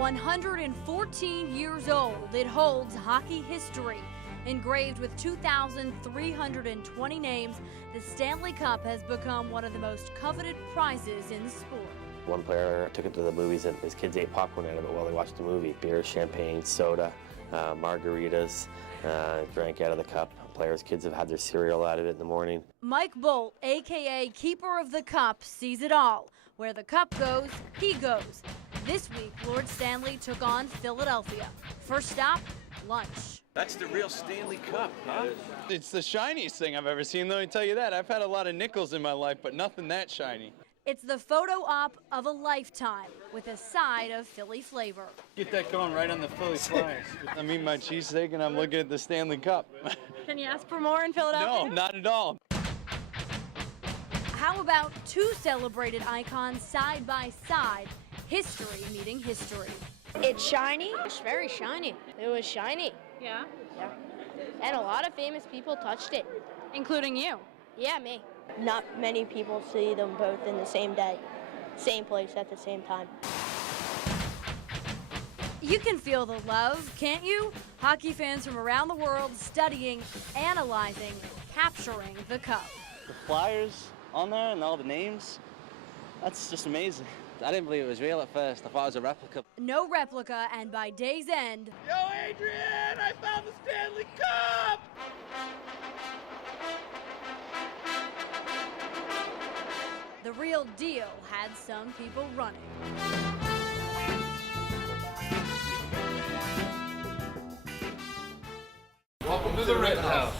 114 years old, it holds hockey history. Engraved with 2,320 names, the Stanley Cup has become one of the most coveted prizes in the sport. One player took it to the movies and his kids ate popcorn out of it while they watched the movie. Beer, champagne, soda, margaritas, drank out of the cup. Players' kids have had their cereal out of it in the morning. Mike Bolt, a.k.a. Keeper of the Cup, sees it all. Where the cup goes, he goes. This week, Lord Stanley took on Philadelphia. First stop, lunch. That's the real Stanley Cup, huh? It's the shiniest thing I've ever seen, let me tell you that. I've had a lot of nickels in my life, but nothing that shiny. It's the photo op of a lifetime with a side of Philly flavor. Get that going right on the Philly Flyers. I'm eating my cheesesteak and I'm looking at the Stanley Cup. Can you ask for more in Philadelphia? No, not at all. How about two celebrated icons side by side? History meeting history. It's shiny. It's very shiny. It was shiny. Yeah? Yeah. And a lot of famous people touched it. Including you? Yeah, me. Not many people see them both in the same day, same place at the same time. You can feel the love, can't you? Hockey fans from around the world studying, analyzing, capturing the cup. The flyers on there and all the names, that's just amazing. I didn't believe it was real at first. I thought it was a replica. No replica, and by day's end... Yo, Adrian, I found the Stanley Cup! The real deal had some people running. Welcome to the Red House.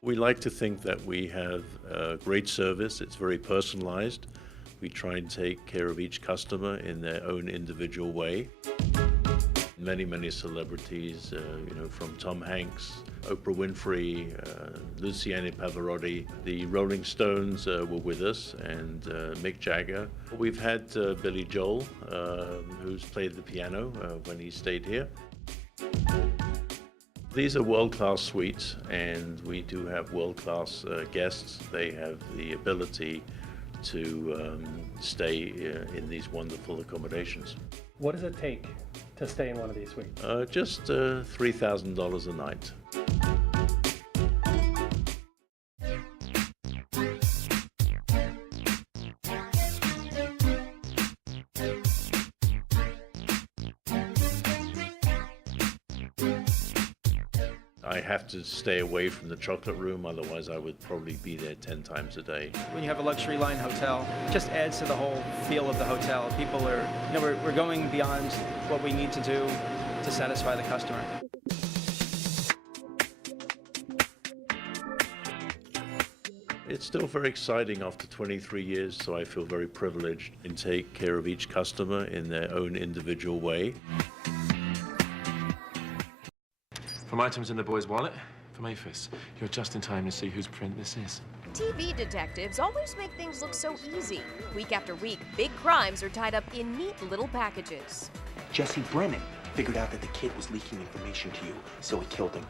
We like to think that we have great service. It's very personalized. We try and take care of each customer in their own individual way. Many celebrities, from Tom Hanks, Oprah Winfrey, Luciano Pavarotti. The Rolling Stones were with us, and Mick Jagger. We've had Billy Joel, who's played the piano when he stayed here. These are world-class suites, and we do have world-class guests. They have the ability to stay in these wonderful accommodations. What does it take to stay in one of these suites? Just $3,000 a night. I have to stay away from the chocolate room, otherwise I would probably be there 10 times a day. When you have a luxury line hotel, it just adds to the whole feel of the hotel. People are, we're going beyond what we need to do to satisfy the customer. It's still very exciting after 23 years, so I feel very privileged and take care of each customer in their own individual way. From items in the boy's wallet, from Aphis. You're just in time to see whose print this is. TV detectives always make things look so easy. Week after week, big crimes are tied up in neat little packages. Jesse Brennan figured out that the kid was leaking information to you, so he killed him.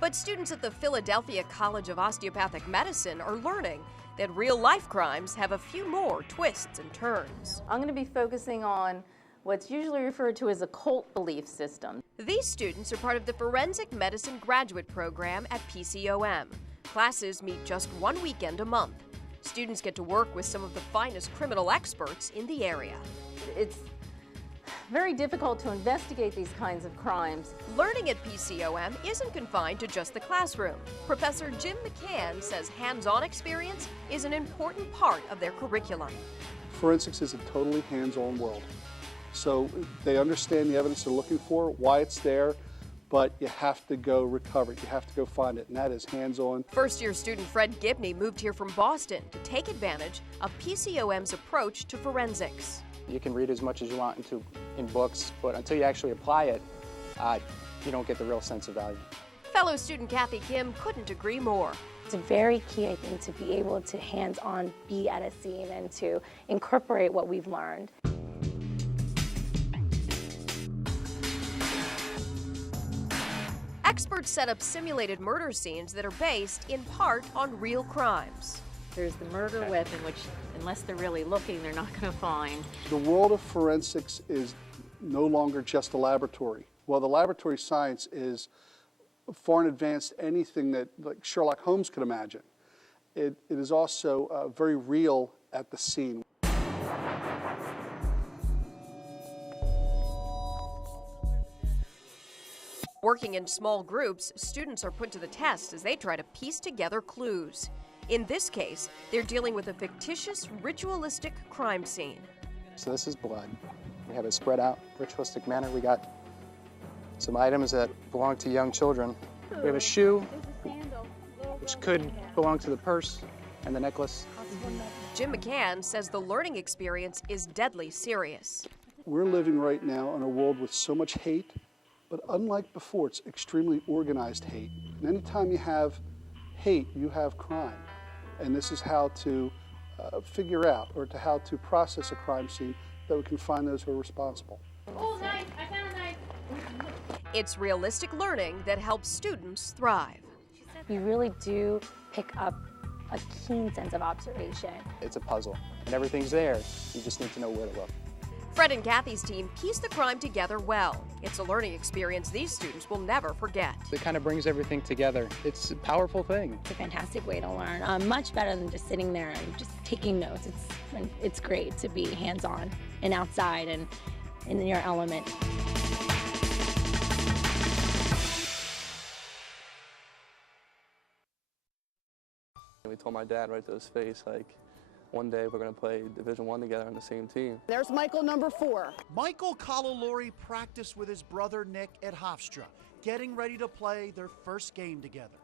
But students at the Philadelphia College of Osteopathic Medicine are learning that real-life crimes have a few more twists and turns. I'm going to be focusing on what's usually referred to as a cult belief system. These students are part of the Forensic Medicine Graduate Program at PCOM. Classes meet just one weekend a month. Students get to work with some of the finest criminal experts in the area. It's very difficult to investigate these kinds of crimes. Learning at PCOM isn't confined to just the classroom. Professor Jim McCann says hands-on experience is an important part of their curriculum. Forensics is a totally hands-on world. So they understand the evidence they're looking for, why it's there, but you have to go recover it. You have to go find it, and that is hands-on. First-year student Fred Gibney moved here from Boston to take advantage of PCOM's approach to forensics. You can read as much as you want in books, but until you actually apply it, you don't get the real sense of value. Fellow student Kathy Kim couldn't agree more. It's very key, I think, to be able to hands-on be at a scene and to incorporate what we've learned. Experts set up simulated murder scenes that are based, in part, on real crimes. There's the murder weapon, which, unless they're really looking, they're not going to find. The world of forensics is no longer just a laboratory. Well, the laboratory science is far in advance to anything that like Sherlock Holmes could imagine. It is also very real at the scene. Working in small groups, students are put to the test as they try to piece together clues. In this case, they're dealing with a fictitious, ritualistic crime scene. So this is blood. We have it spread out, ritualistic manner. We got some items that belong to young children. We have a shoe, which could belong to the purse and the necklace. Jim McCann says the learning experience is deadly serious. We're living right now in a world with so much hate, but unlike before, it's extremely organized hate. And anytime you have hate, you have crime. And this is how to figure out or to how to process a crime scene that we can find those who are responsible. Oh, knife! I found a knife! It's realistic learning that helps students thrive. You really do pick up a keen sense of observation. It's a puzzle, and everything's there. You just need to know where to look. Fred and Kathy's team pieced the crime together well. It's a learning experience these students will never forget. It kind of brings everything together. It's a powerful thing. It's a fantastic way to learn, much better than just sitting there and just taking notes. It's great to be hands-on and outside and in your element. We told my dad right to his face, like, one day we're going to play Division I together on the same team. There's Michael, number 4. Michael Calalori practiced with his brother Nick at Hofstra, getting ready to play their first game together.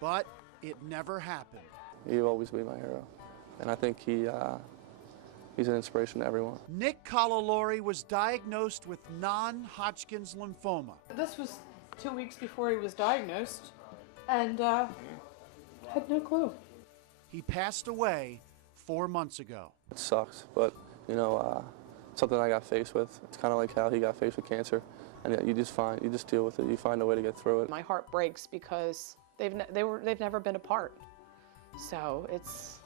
But it never happened. He'll always be my hero, and I think he's an inspiration to everyone. Nick Calalori was diagnosed with non-Hodgkin's lymphoma. This was 2 weeks before he was diagnosed, and had no clue. He passed away 4 months ago. It sucks, but you know, something I got faced with. It's kind of like how he got faced with cancer, and you just deal with it. You find a way to get through it. My heart breaks because they've never been apart. So it's,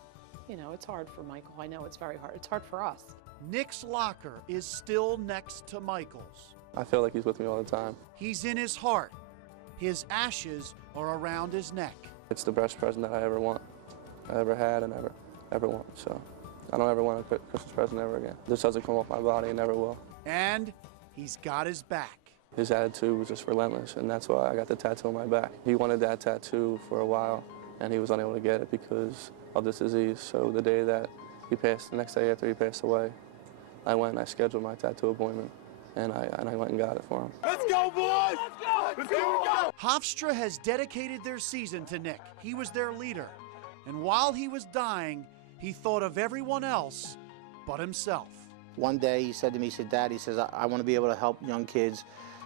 you know, it's hard for Michael. I know it's very hard. It's hard for us. Nick's locker is still next to Michael's. I feel like he's with me all the time. He's in his heart. His ashes are around his neck. It's the best present that I ever want. I ever had and ever want. So I don't ever want a Christmas present ever again. This doesn't come off my body and never will. And he's got his back. His attitude was just relentless, and that's why I got the tattoo on my back. He wanted that tattoo for a while, and he was unable to get it because of this disease. So the day that he passed, the next day after he passed away, I went and I scheduled my tattoo appointment, and I went and got it for him. Let's go, boys! Let's go! Hofstra has dedicated their season to Nick. He was their leader. And while he was dying, he thought of everyone else but himself. One day he said to me, he said, Dad, he says, I want to be able to help young kids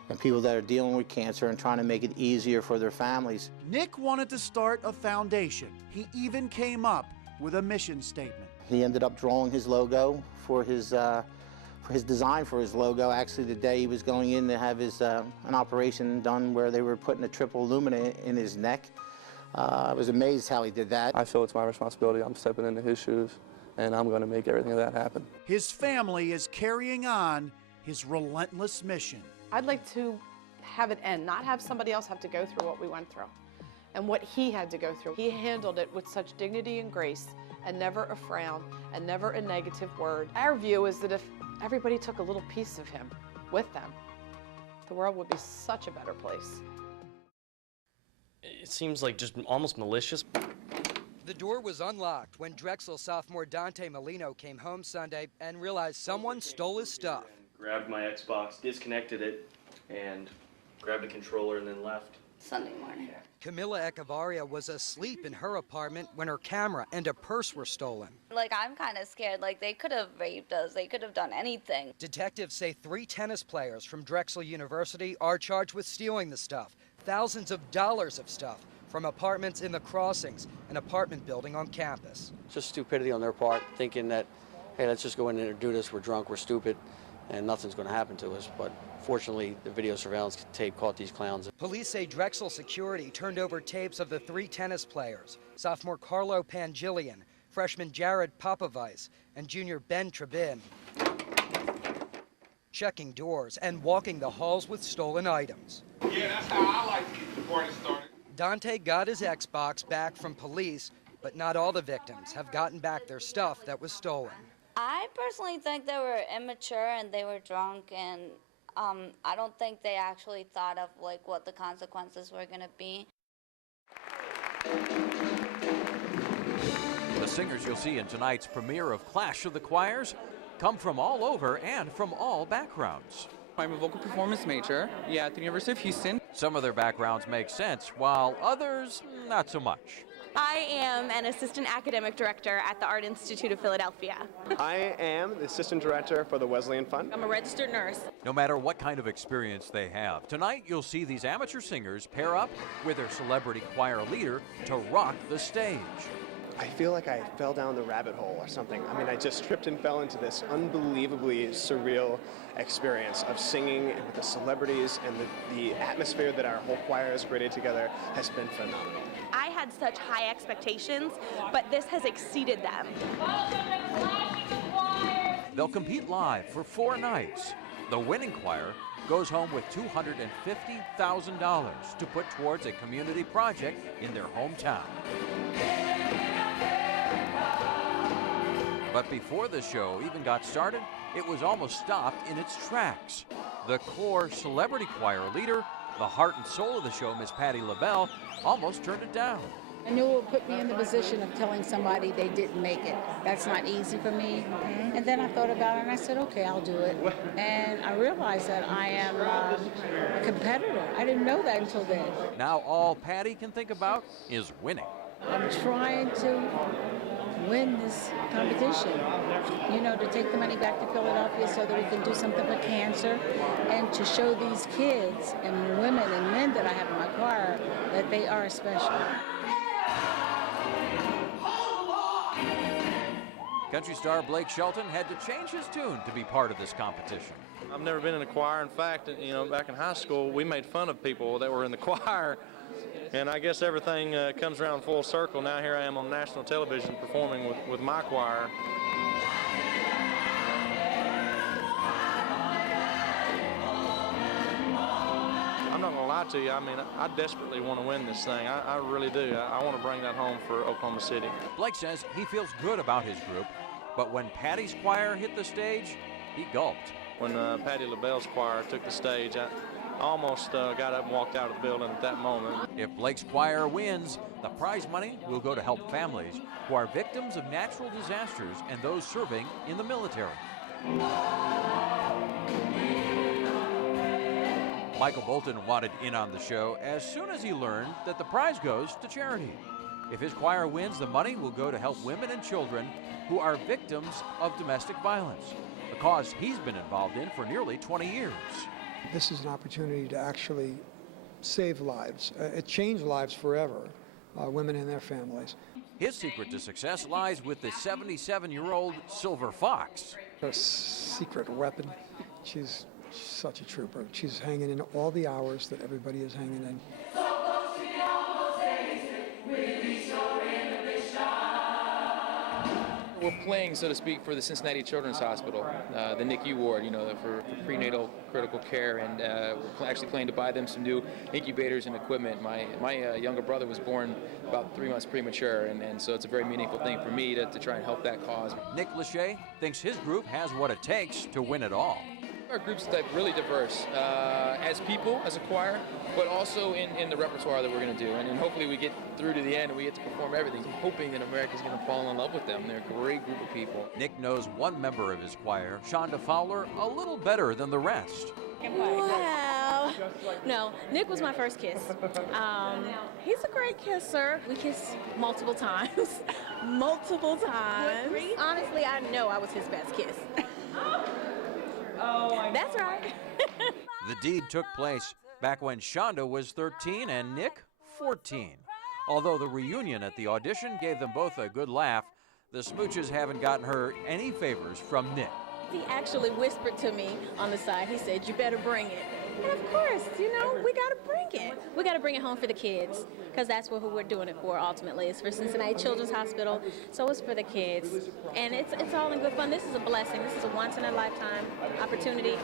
and people that are dealing with cancer and trying to make it easier for their families. Nick wanted to start a foundation. He even came up with a mission statement. He ended up drawing his logo for his design for his logo. Actually, the day he was going in to have his an operation done where they were putting a triple lumina in his neck. I was amazed how he did that. I feel it's my responsibility. I'm stepping into his shoes, and I'm going to make everything of that happen. His family is carrying on his relentless mission. I'd like to have it end, not have somebody else have to go through what we went through and what he had to go through. He handled it with such dignity and grace, and never a frown and never a negative word. Our view is that if everybody took a little piece of him with them, the world would be such a better place. It seems like just almost malicious. The door was unlocked when Drexel sophomore Dante Molino came home Sunday and realized someone stole his stuff. Grabbed my Xbox, disconnected it, and grabbed the controller and then left. Sunday morning. Camilla Echevarria was asleep in her apartment when her camera and a purse were stolen. Like, I'm kind of scared. Like, they could have raped us. They could have done anything. Detectives say 3 tennis players from Drexel University are charged with stealing the stuff. Thousands of dollars of stuff from apartments in the Crossings, an apartment building on campus. It's just stupidity on their part, thinking that, hey, let's just go in there and do this. We're drunk, we're stupid, and nothing's going to happen to us. But Fortunately, the video surveillance tape caught these clowns. Police say Drexel security turned over tapes of the 3 tennis players, sophomore Carlo Pangilian, freshman Jared Popovice, and junior Ben Trebin, checking doors and walking the halls with stolen items. Yeah, that's how I like to get the party started. Dante got his Xbox back from police, but not all the victims have gotten back their stuff that was stolen. I personally think they were immature and they were drunk, and I don't think they actually thought of like what the consequences were going to be. The singers you'll see in tonight's premiere of Clash of the Choirs come from all over and from all backgrounds. I'm a vocal performance major, at the University of Houston. Some of their backgrounds make sense, while others, not so much. I am an assistant academic director at the Art Institute of Philadelphia. I am the assistant director for the Wesleyan Fund. I'm a registered nurse. No matter what kind of experience they have, tonight you'll see these amateur singers pair up with their celebrity choir leader to rock the stage. I feel like I fell down the rabbit hole or something. I mean, I just tripped and fell into this unbelievably surreal experience of singing with the celebrities, and the atmosphere that our whole choir has created together has been phenomenal. I had such high expectations, but this has exceeded them. They'll compete live for 4 nights. The winning choir goes home with $250,000 to put towards a community project in their hometown. But before the show even got started, it was almost stopped in its tracks. The core celebrity choir leader, the heart and soul of the show, Miss Patti LaBelle, almost turned it down. I knew it would put me in the position of telling somebody they didn't make it. That's not easy for me. And then I thought about it and I said, okay, I'll do it. And I realized that I am a competitor. I didn't know that until then. Now all Patti can think about is winning. I'm trying to win this competition, to take the money back to Philadelphia so that we can do something for cancer, and to show these kids and women and men that I have in my choir that they are special. Country star Blake Shelton had to change his tune to be part of this competition. I've never been in a choir. In fact, back in high school, we made fun of people that were in the choir. And I guess everything comes around full circle. Now here I am on national television performing with my choir. I'm not going to lie to you. I mean, I desperately want to win this thing. I really do. I want to bring that home for Oklahoma City. Blake says he feels good about his group, but when Patti's choir hit the stage, he gulped. When Patti LaBelle's choir took the stage, I almost got up and walked out of the building at that moment. If Blake's choir wins, the prize money will go to help families who are victims of natural disasters and those serving in the military. Michael Bolton wanted in on the show as soon as he learned that the prize goes to charity. If his choir wins, the money will go to help women and children who are victims of domestic violence, a cause he's been involved in for nearly 20 years. This is an opportunity to actually save lives, change lives forever, women and their families. His secret to success lies with the 77-year-old Silver Fox. Her secret weapon, she's such a trooper. She's hanging in all the hours that everybody is hanging in. We're playing, so to speak, for the Cincinnati Children's Hospital, the NICU ward, for prenatal critical care, and we're actually planning to buy them some new incubators and equipment. My younger brother was born about 3 months premature, and so it's a very meaningful thing for me to try and help that cause. Nick Lachey thinks his group has what it takes to win it all. Our group's really diverse as people, as a choir, but also in the repertoire that we're going to do. And hopefully we get through to the end and we get to perform everything. I'm hoping that America's going to fall in love with them. They're a great group of people. Nick knows one member of his choir, Shonda Fowler, a little better than the rest. Wow. No, Nick was my first kiss. He's a great kisser. We kissed multiple times. Multiple times. Honestly, I know I was his best kiss. That's right. The deed took place back when Shonda was 13 and Nick 14. Although the reunion at the audition gave them both a good laugh, the smooches haven't gotten her any favors from Nick. He actually whispered to me on the side. He said, "You better bring it." And of course, you know, we got to bring it. We got to bring it home for the kids, because that's who we're doing it for ultimately. It's for Cincinnati Children's Hospital, so it's for the kids. And it's all in good fun. This is a blessing. This is a once-in-a-lifetime opportunity.